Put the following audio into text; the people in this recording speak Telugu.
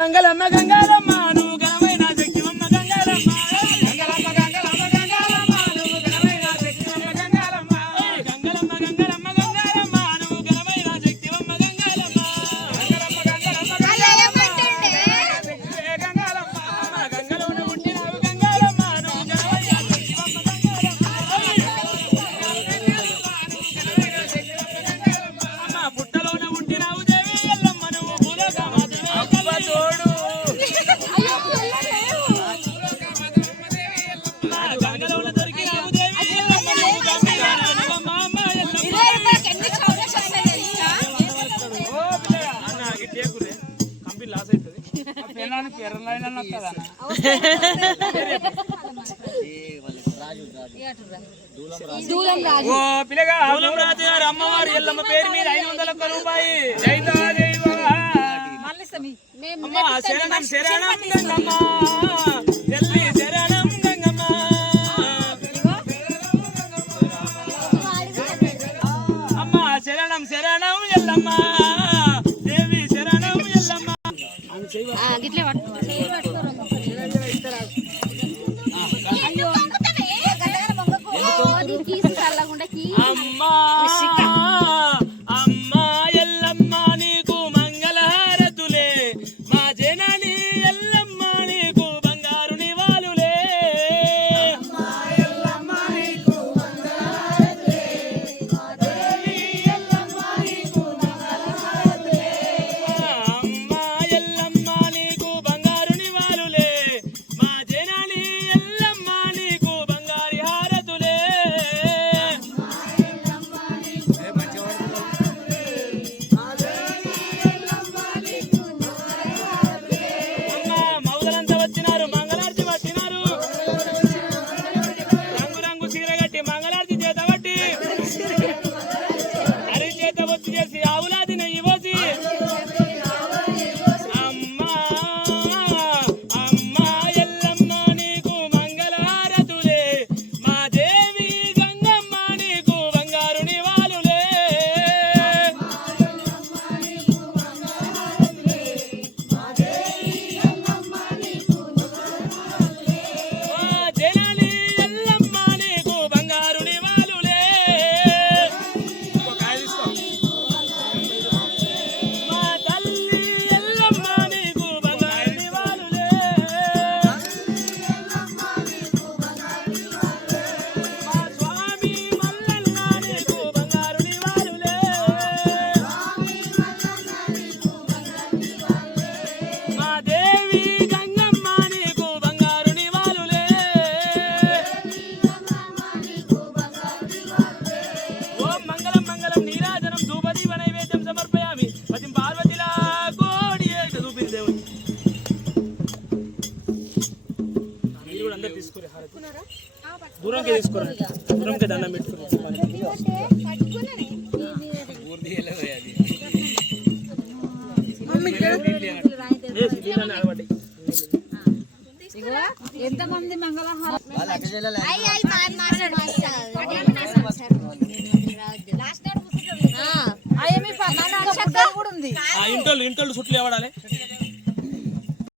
గంగలమ్మ గంగారమ్మ నువ్వు ఘనమైన శక్తివమ్మ గంగారమ్మ గంగలమ్మ గంగలమ్మ గంగారమ్మ నువ్వు ఘనమైన శక్తివమ్మ గంగారమ్మ గంగలమ్మ గంగలమ్మ గంగారమ్మ నువ్వు ఘనమైన శక్తివమ్మ గంగారమ్మ గంగలమ్మ గంగలమ్మ గంగారమ్మ శక్తివే గంగారమ్మ గంగలోన పుట్టినావు గంగారమ్మ నువ్వు ఘనమైన శక్తివమ్మ గంగారమ్మ అమ్మ పుట్టలోన పుట్టినావు దేవి ఎల్లమ్మ నువ్వు భూలోకమాతవే తోడు గంగలోన దొరికినావు దేవి ఎల్లమ్మ నువ్వు గంగారమ్మ అమ్మ ఎల్లమ్మ ఓ పిల్లగా అన్న గిట్టేకులే కంపెనీ లాస్ అవుతుంది పెనానికి ఎర్రలైన వస్తుందా ఓ పిల్లగా దూలం రాజు గారు అమ్మవారి ఎల్లమ్మ పేరు మీద 500 రూపాయి జైతా జైవా అమ్మా శరణం శరణం గంగమ్మ ఎల్లి శరణం గంగమ్మ అమ్మా శరణం శరణం ఎల్లమ్మ దేవి శరణం ఎల్లమ్మ గిట్లే అమ్మా అమ్మా ఎల్లమ్మ నీకు మంగళహారతులే మా జనని ఎల్లమ్మ నీకు బంగారు నివాళులే అమ్మా ఎల్లమ్మ నీకు మంగళహారతులే మా జనని ఎల్లమ్మ నీకు మంగళహారతులే అమ్మా ఎల్లమ్మ నీకు బంగారు నివాళులే మా జనని ఎల్లమ్మ నీకు బంగారు హారతులే మౌదలంతా వచ్చినారు మంగళార్తి పట్టినారు రంగు రంగు చీర కట్టి మంగళార్తి చేత పట్టి అరి చేత వచ్చి చేసి ఆవులాది నెయ్యి పోసి అమ్మా అమ్మా ఎల్లమ్మ నీకు మంగళహారతులే మా దేవి గంగమ్మ నీకు బంగారు నివాళులే జనాలి ఎల్లమ్మ నీకు బంగారు నివాళులే మా తల్లి ఎల్లమ్మ నీకు బంగారు నివాళులే మా స్వామి మల్లన్న నీకు బంగారు నివాళులే మా దేవి గంగమ్మ నీకు బంగారు నివాళులే ఓం మంగళం మంగళం నీరాజనం ధూపదీప నైవేద్యం సమర్పయామి పతిం పార్వతిలా కోడి చూపింది దేవుడు మీరు కూడా అందరు తీసుకుని హారతి దూరంకే తీసుకోరండి దూరంకే దండం పెట్టుకుని ఎంత మంది మంగళహారం ఇంటోళ్ళు చుట్లు ఎవడాలి